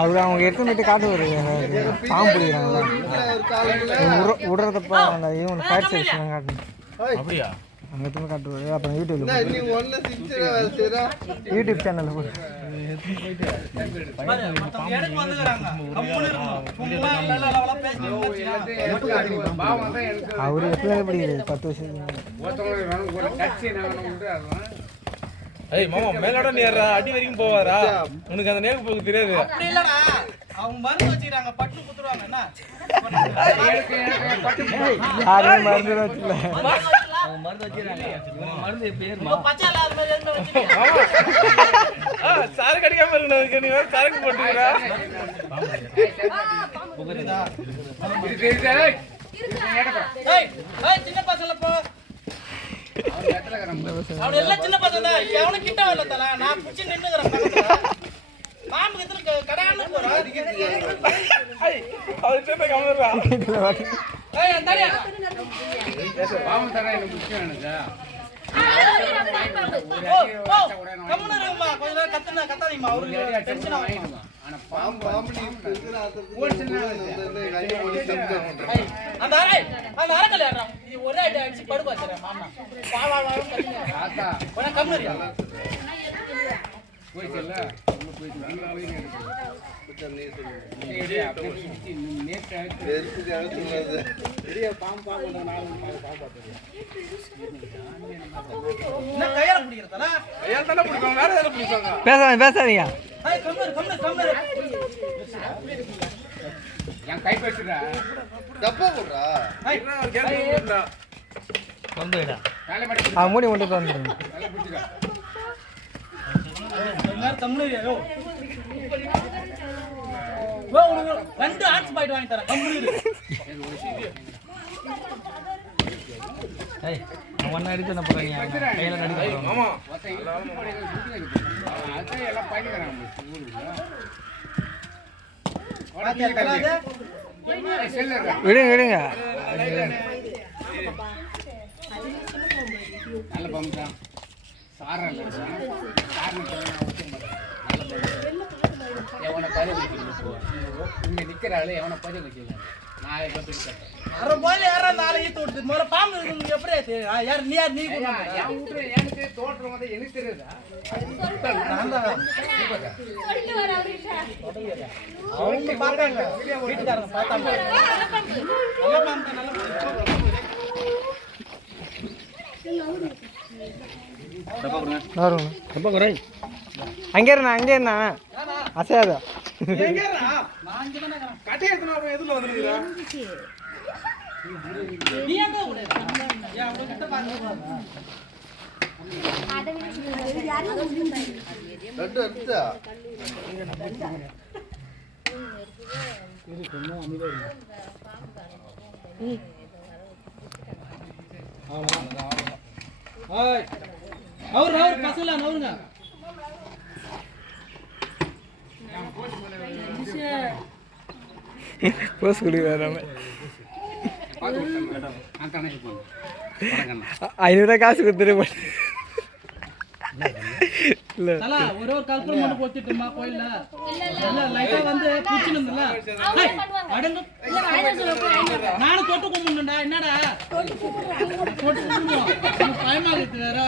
அவர் அவங்க எடுத்து போயிட்டு காட்டு ஒரு பாம்பு பிடிக்கிறாங்களா விடுறதப்ப அந்த இவங்க ஃபயர் சர்வீஸ்லாம் காட்டணும். அப்படியா? அங்கே எடுத்து காட்டுவாரு. அப்புறம் யூடியூப் சேனலில் போய் அவரு எப்படியாவது படிக்கிறது 10 வருஷத்துக்கு. ஏய் மாமா மேலோட நீ அடி வரைக்கும் போவாரா? உனக்கு அந்த நேக்கு போக தெரியாது. அப்படி இல்லடா. அவங்க மருந்து வச்சிராங்க பட்டு குத்துறாங்க என்ன? யாரும் மருந்து வச்சிரல. அவங்க மருந்து வச்சிராங்க. இவங்க மருந்து பேர்மா. பச்சைல அது மாதிரி என்ன வச்சிருக்கீங்க? சார் கடிக்காம இருக்கணும். நீ வேற சரக்கு போட்டுறா. புகரிதா. ஏய் ஏய் சின்ன பசல போ. அவன் எல்லாம் சின்ன பசங்க தான். எவனும் கிட்ட வரல தல. நான் புடிச்சு நின்னுங்கறேன் பக்கத்துல. பாம்பு கிட்ட கடான்னு போறா. ஏய் அவன் சேட்ட கமலறா. ஏய் அந்தாரியா. பாம்பு தர எனக்கு முக்கியம் என்னடா? கம்முனருமா கொஞ்ச நேரம் கத்தாதீங்கமா. அவரு டென்ஷன் ஆகும். ஆனா பாம்பு நீ அந்த அரக்கல ஏறா. நீ ஒரே அடி அடிச்சு படுக்க வச்சற மாமா. வா வா வா ஆத்தா உன கம்முறியா. போய் செல்ல உள்ள போய் பேசாதீங்க. என் கை பேசுறா டப்பா போடுறா. மூடி கொண்டு வந்துடுங்க. ரெண்டு ஆர்ட்ஸ் பாயிண்ட் வாங்கி தரேன். ஒன்னு அடிச்சு என்ன போறீங்க? கையில அடிக்க மாமா எல்லாம் பயணிக்கிறாங்க. விடுங்க விடுங்க. நல்ல பாம்பு தான். சாரல் எவனை பறி வைக்கணும். இங்க நிக்கிறாள் எவனை பறி வைக்கல. நான் அரை போல யாரா நாளை ஈத்து விடுது. முதல்ல பாம்பு எப்படி யார் நீ யார் நீ எனக்கு தோற்றம் வந்து எனக்கு தெரியுதா? அவங்க பார்த்தாங்க வீட்டுக்காரங்க பார்த்தாங்க. அங்கே இருந்தா அசையாதா? அவர் பசங்களா நவருங்க. போஸ் கொடுக்குறாரு. 500 காசு கொடுத்துட்டு ஒரு கல்பனை மட்டும் போட்டுட்டுமா கோயில்ல லைட்டா வந்து புடிச்சுனதுல நானும் தொட்டு கும்பிடுடா. என்னடா தொட்டு கும்பிடுவோம். பயமா இருக்கு. வேற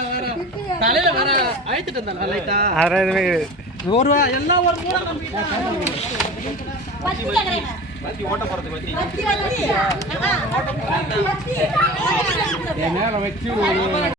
தலையில வேற அழைத்துட்டு இருந்தா லைட்டா ஒரு எல்லாம் ஒரு மூட நேரம் வச்சு